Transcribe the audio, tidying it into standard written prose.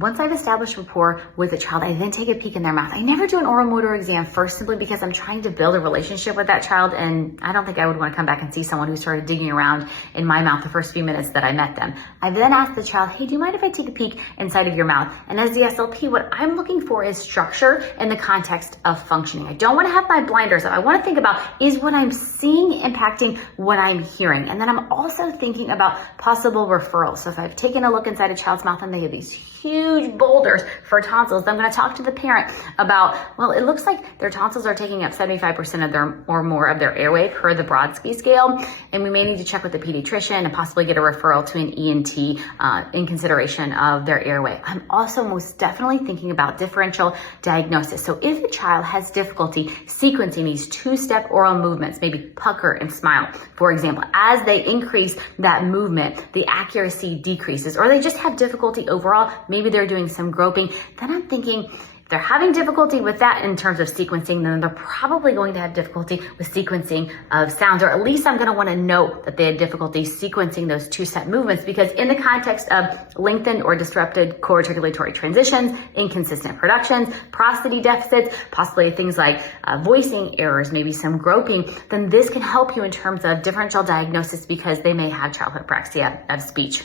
Once I've established rapport with a child, I then take a peek in their mouth. I never do an oral motor exam first simply because I'm trying to build a relationship with that child, and I don't think I would want to come back and see someone who started digging around in my mouth the first few minutes that I met them. I then ask the child, hey, do you mind if I take a peek inside of your mouth? And as the SLP, what I'm looking for is structure in the context of functioning. I don't want to have my blinders up. I want to think about, is what I'm seeing impacting what I'm hearing? And then I'm also thinking about possible referrals. So if I've taken a look inside a child's mouth and they have these huge boulders for tonsils, I'm going to talk to the parent about, well, it looks like their tonsils are taking up 75% of their or more of their airway per the Brodsky scale, and we may need to check with the pediatrician and possibly get a referral to an ENT in consideration of their airway. I'm also most definitely thinking about differential diagnosis. So if a child has difficulty sequencing these two-step oral movements, maybe pucker and smile, for example, as they increase that movement, the accuracy decreases, or they just have difficulty overall, maybe they're doing some groping, then I'm thinking if they're having difficulty with that in terms of sequencing, then they're probably going to have difficulty with sequencing of sounds, or at least I'm going to want to note that they had difficulty sequencing those two-step movements, because in the context of lengthened or disrupted co-articulatory transitions, inconsistent productions, prosody deficits, possibly things like voicing errors, maybe some groping, then this can help you in terms of differential diagnosis because they may have childhood apraxia of speech.